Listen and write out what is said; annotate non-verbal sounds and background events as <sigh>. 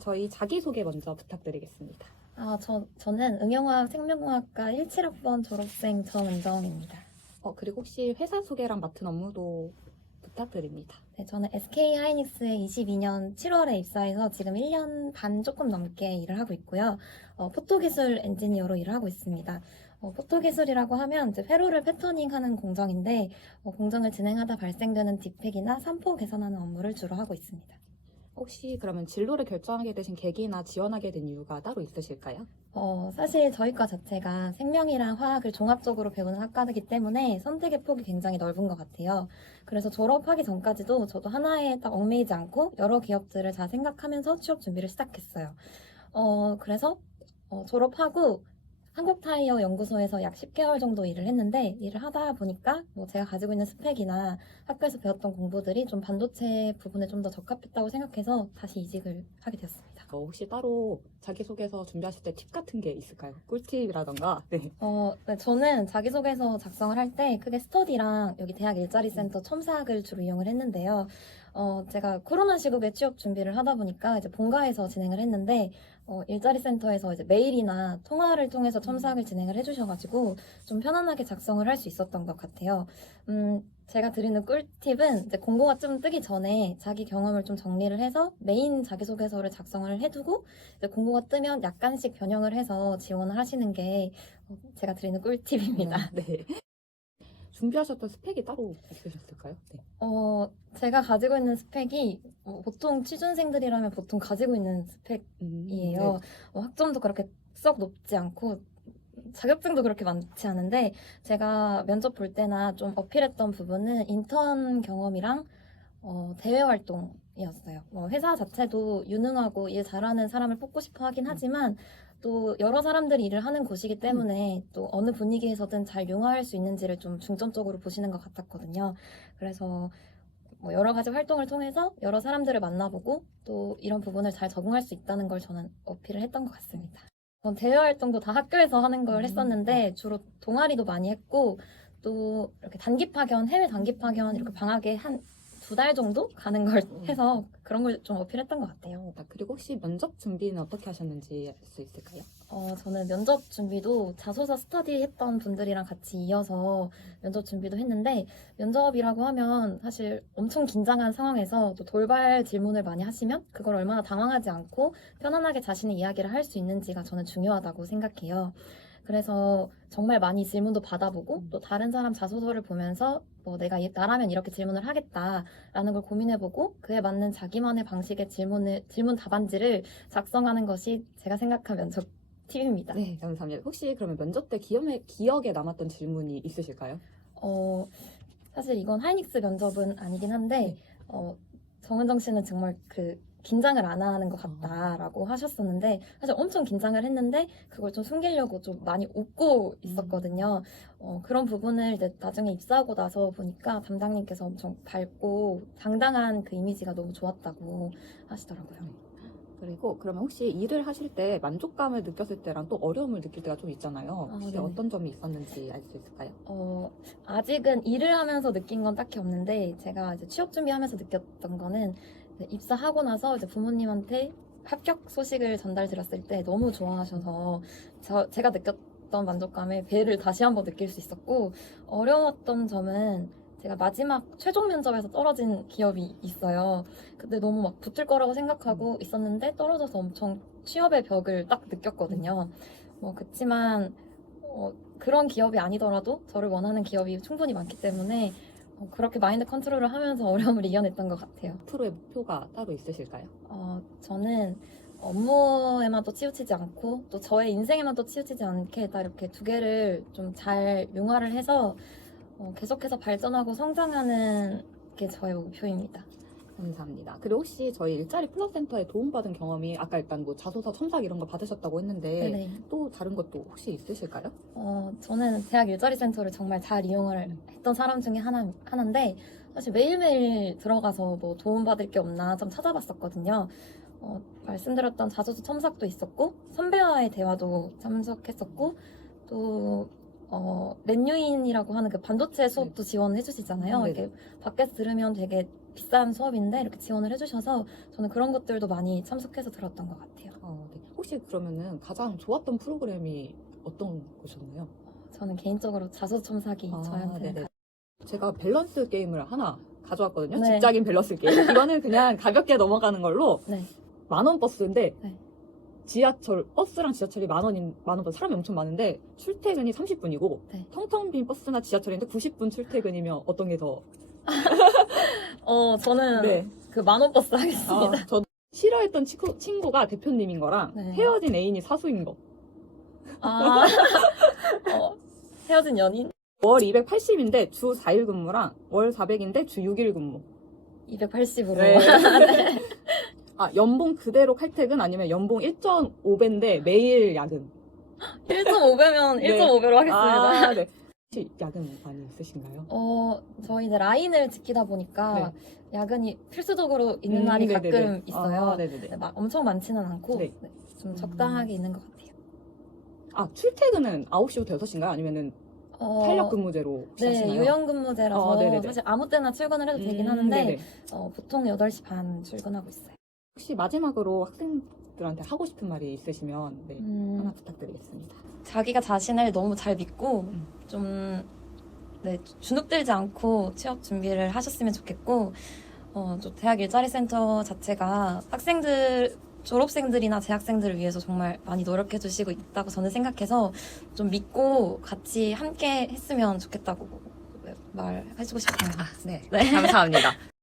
저희 자기소개 먼저 부탁드리겠습니다. 아, 저, 저는 응용화학 생명공학과 17학번 졸업생 정은정입니다. 어, 그리고 혹시 회사 소개랑 맡은 업무도 부탁드립니다. 네, 저는 SK 하이닉스에 22년 7월에 입사해서 지금 1년 반 조금 넘게 일을 하고 있고요. 어, 포토기술 엔지니어로 일을 하고 있습니다. 어, 포토기술이라고 하면 이제 회로를 패터닝하는 공정인데 어, 공정을 진행하다 발생되는 디펙이나 산포 개선하는 업무를 주로 하고 있습니다. 혹시 그러면 진로를 결정하게 되신 계기나 지원하게 된 이유가 따로 있으실까요? 어, 사실 저희 과 자체가 생명이랑 화학을 종합적으로 배우는 학과이기 때문에 선택의 폭이 굉장히 넓은 것 같아요. 그래서 졸업하기 전까지도 저도 하나에 딱 얽매이지 않고 여러 기업들을 잘 생각하면서 취업 준비를 시작했어요. 어, 그래서 어, 졸업하고 한국타이어 연구소에서 약 10개월 정도 일을 했는데 일을 하다 보니까 뭐 제가 가지고 있는 스펙이나 학교에서 배웠던 공부들이 좀 반도체 부분에 좀 더 적합했다고 생각해서 다시 이직을 하게 되었습니다. 어, 혹시 따로 자기소개서 준비하실 때 팁 같은 게 있을까요? 꿀팁이라던가. 네. 어, 네, 저는 자기소개서 작성을 할 때 크게 스터디랑 여기 대학 일자리 센터 첨삭을 주로 이용을 했는데요. 어, 제가 코로나 시국에 취업 준비를 하다 보니까 이제 본가에서 진행을 했는데 어, 일자리 센터에서 이제 메일이나 통화를 통해서 첨삭을 진행을 해주셔가지고 좀 편안하게 작성을 할 수 있었던 것 같아요. 음, 제가 드리는 꿀팁은 이제 공고가 좀 뜨기 전에 자기 경험을 좀 정리를 해서 메인 자기소개서를 작성을 해두고 이제 공고가 뜨면 약간씩 변형을 해서 지원을 하시는 게 어, 제가 드리는 꿀팁입니다. 네. 준비하셨던 스펙이 따로 있으셨을까요? 네. 어, 제가 가지고 있는 스펙이 어, 보통 취준생들이라면 보통 가지고 있는 음, 스펙이에요. 어, 학점도 그렇게 썩 높지 않고 자격증도 그렇게 많지 않은데 제가 면접 볼 때나 좀 어필했던 부분은 인턴 경험이랑 어, 대외 활동이었어요. 뭐 회사 자체도 유능하고 일 잘하는 사람을 뽑고 싶어 하긴 하지만 또 여러 사람들이 일을 하는 곳이기 때문에 또 어느 분위기에서든 잘 융화할 수 있는지를 좀 중점적으로 보시는 것 같았거든요. 그래서 뭐 여러 가지 활동을 통해서 여러 사람들을 만나보고 또 이런 부분을 잘 적응할 수 있다는 걸 저는 어필을 했던 것 같습니다. 전 대외 활동도 다 학교에서 하는 걸 음, 했었는데 주로 동아리도 많이 했고 또 이렇게 단기 파견, 해외 단기 파견 이렇게 방학에 한 두 달 정도 가는 걸 음. 해서 그런 걸 좀 어필했던 것 같아요. 아, 그리고 혹시 면접 준비는 어떻게 하셨는지 알 수 있을까요? 어, 저는 면접 준비도 자소서 스터디 했던 분들이랑 같이 이어서 면접 준비도 했는데, 면접이라고 하면 사실 엄청 긴장한 상황에서 또 돌발 질문을 많이 하시면 그걸 얼마나 당황하지 않고 편안하게 자신의 이야기를 할 수 있는지가 저는 중요하다고 생각해요. 그래서 정말 많이 질문도 받아보고 또 다른 사람 자소서를 보면서 뭐 내가 이- 나라면 이렇게 질문을 하겠다라는 걸 고민해보고 그에 맞는 자기만의 방식의 질문을 질문 답안지를 작성하는 것이 제가 생각한 면접 팁입니다. 네, 감사합니다. 혹시 그러면 면접 때 기억에, 기억에 남았던 질문이 있으실까요? 어, 사실 이건 하이닉스 면접은 아니긴 한데, 어, 정은정 씨는 정말 그, 긴장을 안 하는 것 같다라고 하셨었는데, 사실 엄청 긴장을 했는데, 그걸 좀 숨기려고 좀 많이 웃고 있었거든요. 어, 그런 부분을 이제 나중에 입사하고 나서 보니까 담당님께서 엄청 밝고 당당한 그 이미지가 너무 좋았다고 하시더라고요. 그리고 그러면 혹시 일을 하실 때 만족감을 느꼈을 때랑 또 어려움을 느낄 때가 좀 있잖아요. 아, 혹시 네네. 어떤 점이 있었는지 알 수 있을까요? 어, 아직은 일을 하면서 느낀 건 딱히 없는데, 제가 이제 취업 준비하면서 느꼈던 거는, 이제 입사하고 나서 이제 부모님한테 합격 소식을 전달드렸을 때 너무 좋아하셔서, 저, 제가 느꼈던 만족감에 배를 다시 한번 느낄 수 있었고, 어려웠던 점은 제가 마지막 최종 면접에서 떨어진 기업이 있어요. 근데 너무 막 붙을 거라고 생각하고 있었는데, 떨어져서 엄청 취업의 벽을 딱 느꼈거든요. 뭐, 그치만, 어, 그런 기업이 아니더라도 저를 원하는 기업이 충분히 많기 때문에 어, 그렇게 마인드 컨트롤을 하면서 <laughs> 어려움을 이겨냈던 것 같아요. 앞으로의 목표가 따로 있으실까요? 어, 저는 업무에만 또 치우치지 않고 또 저의 인생에만 또 치우치지 않게 딱 이렇게 두 개를 좀 잘 융화를 해서 어, 계속해서 발전하고 성장하는 게 저의 목표입니다. 감사합니다. 그리고 혹시 저희 일자리 플러센터에 도움받은 경험이 아까 일단 뭐 자소서 첨삭 이런 거 받으셨다고 했는데 네네. 또 다른 것도 혹시 있으실까요? 어, 저는 대학 일자리 센터를 정말 잘 이용을 했던 사람 중에 하나, 하나인데, 사실 매일매일 들어가서 뭐 도움받을 게 없나 좀 찾아봤었거든요. 어, 말씀드렸던 자소서 첨삭도 있었고, 선배와의 대화도 참석했었고, 또, 어, 렌유인이라고 하는 그 반도체 수업도 지원해 주시잖아요. 네. 이게 밖에서 들으면 되게 비싼 수업인데 이렇게 지원을 해주셔서 저는 그런 것들도 많이 참석해서 들었던 것 같아요. 어, 네. 혹시 그러면은 가장 좋았던 프로그램이 어떤 것이었나요? 저는 개인적으로 자소첨사기 아, 저한테는 네네. 제가 밸런스 게임을 하나 가져왔거든요. 네. 직장인 밸런스 게임. <laughs> 이거는 그냥 가볍게 넘어가는 걸로 네. 만원 버스인데 네. 지하철 버스랑 지하철이 만 원인 만원 버스 사람이 엄청 많은데 출퇴근이 30분이고 네. 텅텅 빈 버스나 지하철인데 90분 출퇴근이면 어떤 게 더? <laughs> 어 저는 네. 그 만원 버스 하겠습니다. 아, 저 싫어했던 친구, 친구가 대표님인 거랑 네. 헤어진 애인이 사수인 거. 아, <laughs> 어, 헤어진 연인 월 280인데 주 4일 근무랑 월 400인데 주 6일 근무. 280으로 <laughs> 네. 아, 연봉 그대로 칼퇴근 아니면 연봉 1.5배인데 매일 야근. 1.5배면 네. 1.5배로 하겠습니다. 아, 네. 혹시 야근 많이 있으신가요? 어, 저희 이제 라인을 지키다 보니까 야근이 필수적으로 있는 날이 네. 음, 네네네. 가끔 있어요. 아, 네네네. 네, 막 엄청 많지는 않고 네. 네, 좀 음. 적당하게 있는 것 같아요. 아, 출퇴근은 9시부터 6시인가요? 아니면은 어, 탄력 근무제로 혹시 네, 하시나요? 유연 근무제라서 어, 네네네. 사실 아무 때나 출근을 해도 되긴 음, 하는데 네네. 어, 보통 8시 반 출근하고 있어요. 혹시 마지막으로 학생 들한테 하고 싶은 말이 있으시면 네, 음, 하나 부탁드리겠습니다. 자기가 자신을 너무 잘 믿고 음. 좀 네, 주눅들지 않고 취업 준비를 하셨으면 좋겠고 어, 또 대학 일자리 센터 자체가 학생들 졸업생들이나 재학생들을 위해서 정말 많이 노력해 주시고 있다고 저는 생각해서 좀 믿고 같이 함께 했으면 좋겠다고 네, 말해주고 싶어요. 네, 네. 감사합니다. <laughs>